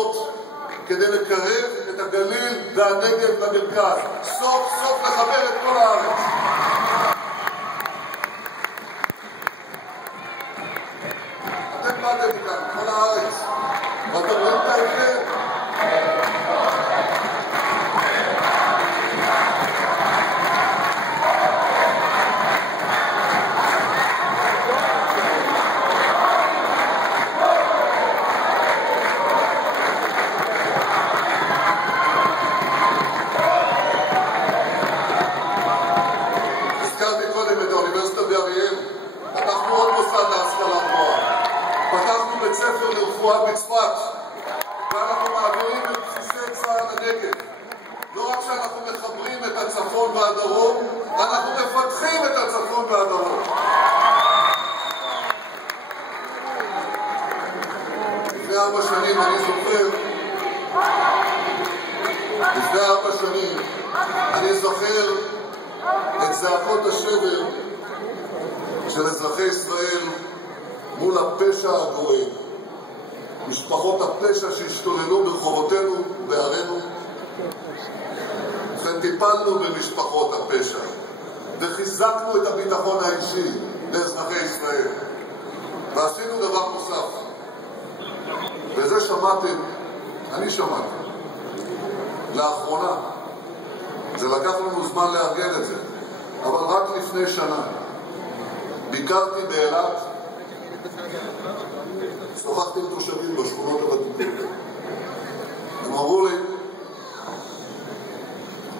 לעשות כדי לקרב את הגליל והנגב למרכז. סוף סוף לחבר את כל הארץ. אתם באתם כאן, כל הארץ, ואתם רואים את ההבדל. ספר לרפואה בצפת, ואנחנו מעבירים את בסיסי צה"ל לנגב. לא רק שאנחנו מחברים את הצפון והדרום, אנחנו מפתחים את הצפון והדרום. לפני 4 שנים, אני זוכר את זעקות השבר של אזרחי ישראל מול הפשע הגואה, משפחות הפשע שהשתוללו ברחובותינו בערינו. וטיפלנו במשפחות הפשע וחיזקנו את הביטחון האישי לאזרחי ישראל, ועשינו דבר נוסף, וזה שמעתם, אני שמעתי לאחרונה. זה לקח לנו זמן לארגן את זה, אבל רק לפני שנה ביקרתי באילת, שוחחתי עם תושבים בשכונות הוותיקות. הם אמרו לי,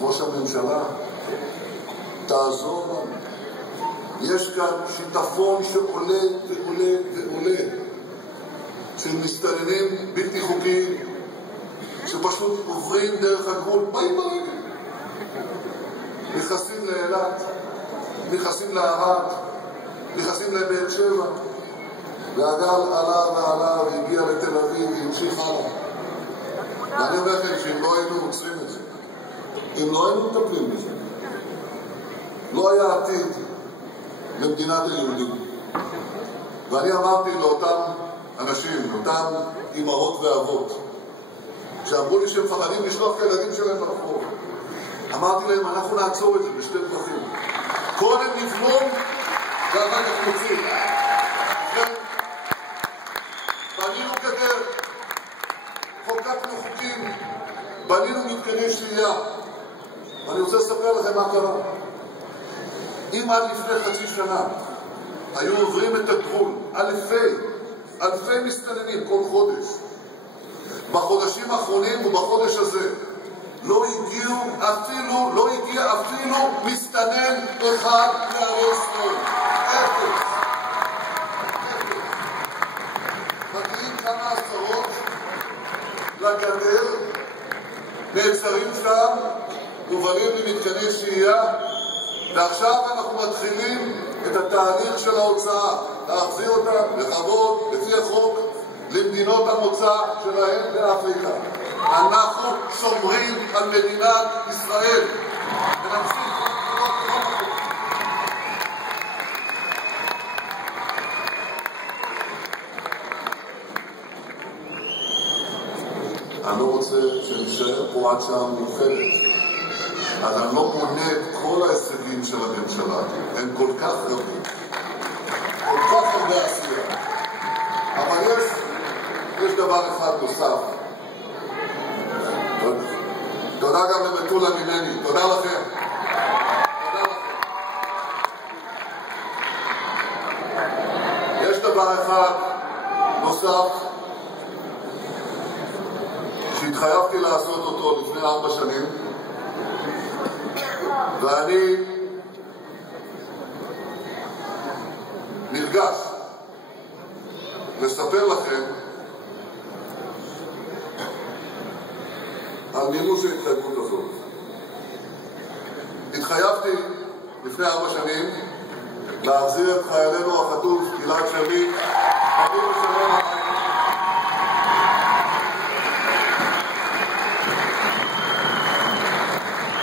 ראש הממשלה, תעזור לנו. יש כאן שיטפון שעולה ועולה ועולה של מסתננים בלתי חוקיים שפשוט עוברים דרך הגבול, באים ברגל, נכנסים לאילת, נכנסים לערד, נכנסים לבאר שבע, והגל עלה ועלה והגיע לתל אביב והמשיך הלאה. ואני אומר לכם שאם לא היינו עוצרים את זה, אם לא היינו מטפלים בזה, לא היה עתיד למדינת היהודים. ואני אמרתי לאותם אנשים, אותם אמהות ואבות, שאמרו לי שהם מפחדים לשלוח את הילדים שלהם לרחוב, אמרתי להם, אנחנו נעצור את זה בשתי דרכים. קודם נבלום ואחר כך נוציא. בנינו גדר, חוקקנו חוקים, בנינו מתקני שהייה. ואני רוצה לספר לכם מה קרה. אם עד לפני חצי שנה היו עוברים את הגבול אלפי מסתננים כל חודש, בחודשים האחרונים ובחודש הזה לא הגיע אפילו מסתנן אחד לערי ישראל. אפס. מגיעים כמה עשרות לגדר, נעצרים שם, מובלים למתקני שהייה, ועכשיו אנחנו מתחילים את התהליך של ההוצאה, להחזיר אותם לכבוד, לפי החוק, למדינות המוצא שלהם באפריקה. אנחנו שומרים על מדינת ישראל. ונמשיך. אני לא רוצה שנשאר פה עד שעה מאוחרת. אז אני לא מונה את כל ההישגים של הממשלה. הם כל כך רבים. כל כך הרבה עשייה. אבל יש דבר אחד נוסף. תודה גם למטולה ממני. תודה לכם. תודה לכם. יש דבר אחד נוסף שהתחייבתי לעשות אותו לפני 4 שנים, ואני נרגש לספר לכם על מימוש ההתחייבות הזאת. התחייבתי לפני 4 שנים להחזיר את חיילינו החטוף גלעד שליט חטוף ושלום הביתה.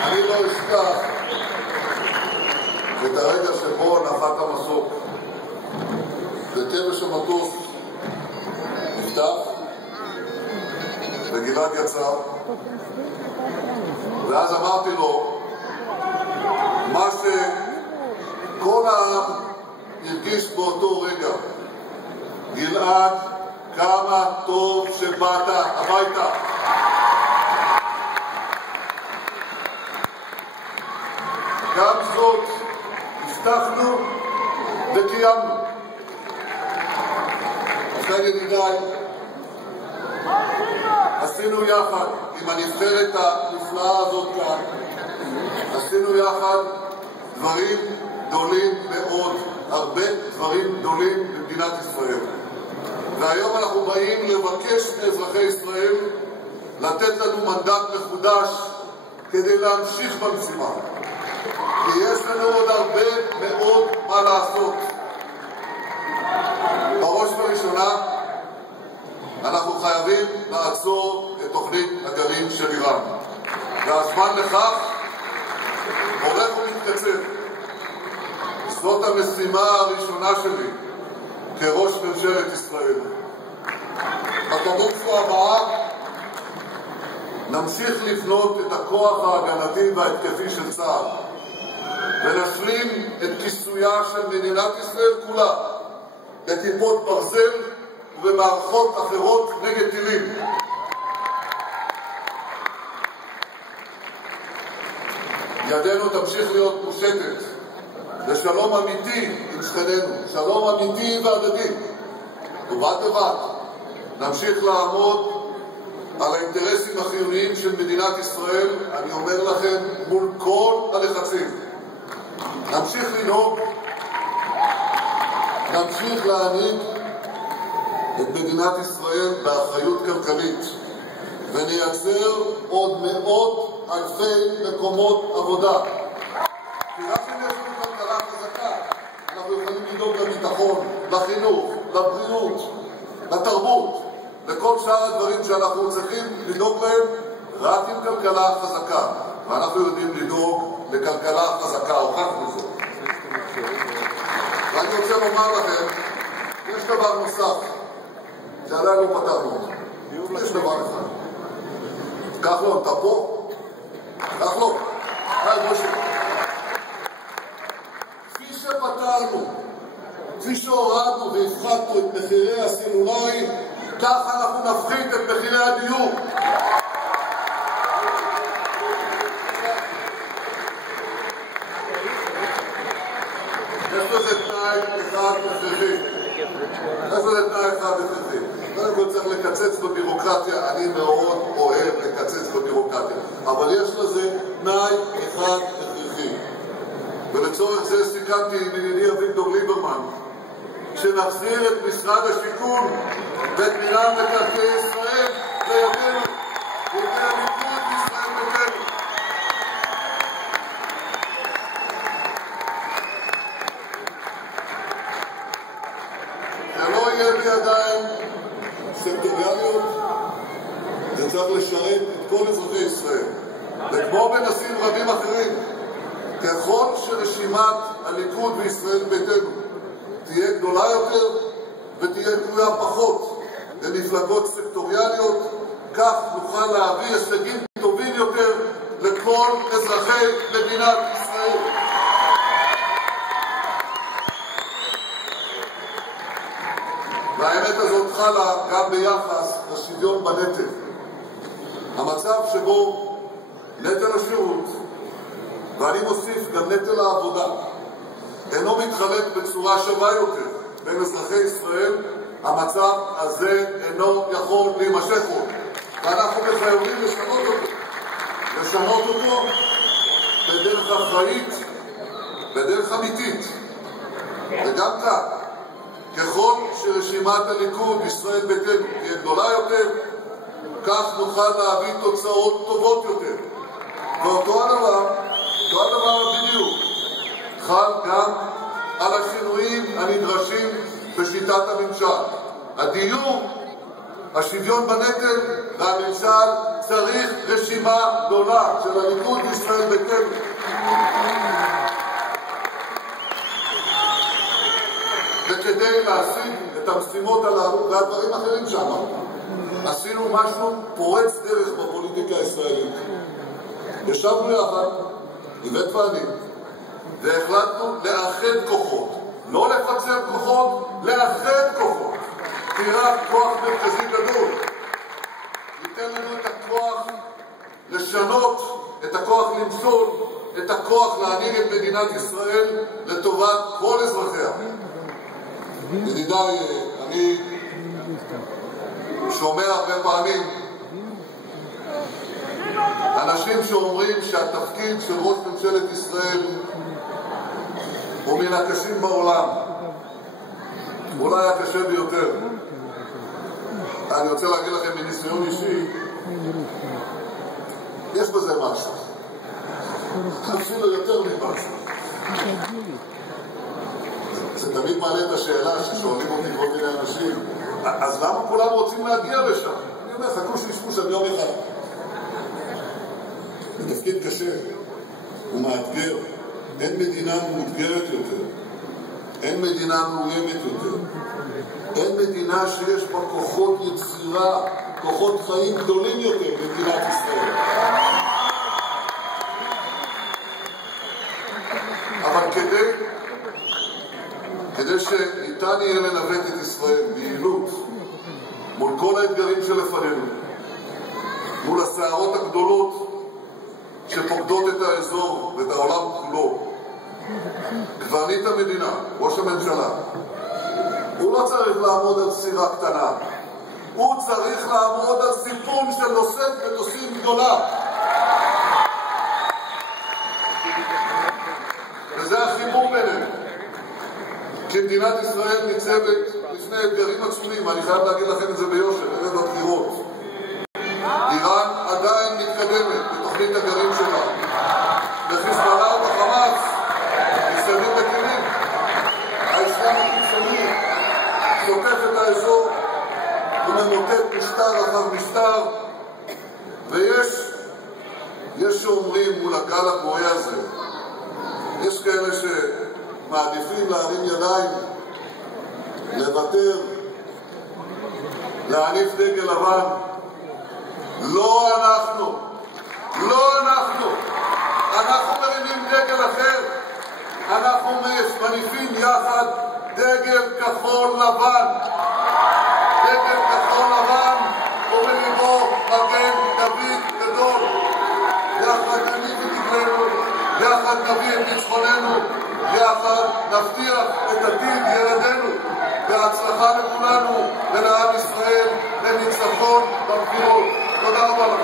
אני לא אשכח את הרגע שבו נחת המסוק וטבע שמטוס נפתח, וגלעד יצא, ואז אמרתי לו מה שכל העם הרגיש באותו רגע: גלעד, כמה טוב שבאת הביתה. גם זאת הבטחנו וקיימנו. לכן ידידיי, עשינו יחד עם הנבחרת הנפלאה הזאת כאן, עשינו יחד דברים גדולים מאוד, הרבה דברים גדולים במדינת ישראל. והיום אנחנו באים לבקש מאזרחי ישראל לתת לנו מנדט מחודש כדי להמשיך במשימה. כי יש לנו עוד הרבה מאוד מה לעשות. בראש ובראשונה, אנחנו חייבים לעצור את תוכנית הגרעין של איראן. והזמן לכך הולך ומתקצר. זאת המשימה הראשונה שלי כראש ממשלת ישראל. בקדנציה הבאה נמשיך לבנות את הכוח ההגנתי וההתקפי של צה"ל, ונשלים את כיסויה של מדינת ישראל כולה בכיפות ברזל ובמערכות אחרות נגד טילים. ידנו תמשיך להיות מושטת לשלום אמיתי עם שכנינו, שלום אמיתי והדדי. ובד בבד נמשיך לעמוד על האינטרסים החיוניים של מדינת ישראל, אני אומר לכם, מול כל הלחצים. נמשיך לנהוג, נמשיך להנהיג את מדינת ישראל באחריות כלכלית, ונייצר עוד מאות אלפי מקומות עבודה. כי רק אם יש לנו כלכלה חזקה, אנחנו יכולים לדאוג לביטחון, לחינוך, לבריאות, לתרבות, לכל שאר הדברים שאנחנו צריכים לדאוג להם רק עם כלכלה חזקה. ואנחנו יודעים לדאוג לכלכלה חזקה, הוכחנו זאת. ואני רוצה לומר לכם, יש דבר נוסף שעדיין לא פתרנו אותו. יש דבר אחד. כחלון, אתה פה? כחלון, היי משה. כפי שפתרנו, כפי שהורדנו והפחתנו את מחירי הסלולרי, כך אנחנו נפחית את מחירי הדיור. יש לזה תנאי אחד הכרחי. קודם כל צריך לקצץ בבירוקרטיה. אני מאוד אוהב לקצץ בבירוקרטיה, אבל יש לזה תנאי אחד הכרחי. ולצורך זה סיכמתי עם ידידי אביגדור ליברמן שנחזיר את משרד השיכון ואת מינהל מקרקעי ישראל לידינו, לידי הליכוד ישראל ביתנו. זה לא יהיה בידיים סקטוריאליות, זה צריך לשרת את כל אזרחי ישראל. וכמו בנושאים רבים אחרים, ככל שרשימת הליכוד וישראל ביתנו תהיה גדולה יותר ותהיה תלויה פחות במפלגות סקטוריאליות, כך נוכל להביא הישגים טובים יותר לכל אזרחי מדינת ישראל. והאמת הזאת חלה גם ביחס לשוויון בנטל. המצב שבו נטל השירות, ואני מוסיף גם נטל העבודה, אינו מתחלק בצורה שווה יותר בין אזרחי ישראל, המצב הזה אינו יכול להימשך עוד. ואנחנו חייבים לשנות אותו. לשנות אותו בדרך אחראית, בדרך אמיתית. וגם כאן, ככל שרשימת הליכוד ישראל ביתנו תהיה גדולה יותר, כך נוכל להביא תוצאות טובות יותר. ואותו הדבר בדיוק חל גם על השינויים הנדרשים בשיטת הממשל. הדיור, השוויון בנטל והממשל צריך רשימה גדולה של הליכוד וישראל ביתנו. וכדי להשיג את המשימות הללו והדברים אחרים שאמרנו, עשינו משהו פורץ דרך בפוליטיקה הישראלית. ישבנו יחד, איווט ואני, והחלטנו לאחד כוחות. לא לפצל כוחות, לאחד כוחות. כי רק כוח מרכזי גדול ייתן לנו את הכוח לשנות, את הכוח למשול, את הכוח להנהיג את מדינת ישראל לטובת כל אזרחיה. ידידיי, אני שומע הרבה פעמים אנשים שאומרים שהתפקיד של ראש ממשלת ישראל הוא מן הקשים בעולם, אולי הקשה ביותר. אני רוצה להגיד לכם מניסיון אישי, יש בזה משהו, אפילו יותר ממשהו. זה תמיד מעלה את השאלה ששואלים אותי כל מיני אנשים, אז למה כולם רוצים להגיע לשם? אני אומר, חכו שישבו שם יום אחד. זה תפקיד קשה, הוא מאתגר. אין מדינה מאותגרת יותר, אין מדינה מאוימת יותר, אין מדינה שיש בה כוחות יצירה, כוחות חיים גדולים יותר במדינת ישראל. אבל כדי שניתן יהיה לנווט את ישראל ביעילות מול כל האתגרים שלפנינו, מול הסערות הגדולות שפוקדות את האזור ואת העולם כולו, קברניט המדינה, ראש הממשלה, הוא לא צריך לעמוד על סירה קטנה, הוא צריך לעמוד על סיפון של נושאת מטוסים גדולה. וזה החיבור בינינו. כי מדינת ישראל ניצבת לפני אתגרים עצומים, אני חייב להגיד לכם את זה ביושר, ערב הבחירות. איראן עדיין מתקדמת בתוכנית הגרעין שלה. בחיזבאללה ובחמאס מסיימים בכלים. האסלאם הקיצוני סופף את האזור וממוטט משטר אחר משטר, ויש שאומרים מול הגל הגואה הזה, יש כאלה שמעדיפים להרים ידיים, לוותר, להניף דגל לבן. לא אנחנו, לא אנחנו. אנחנו מרימים דגל אחר. אנחנו מניפים יחד דגל כחול לבן. דגל כחול לבן, ובליבו מגן דוד גדול. יחד נניף את דגלנו, יחד נביא את ניצחוננו, יחד נבטיח את עתיד ילדינו. בהצלחה לכולנו ולעם ישראל, לניצחון בבחירות. תודה רבה.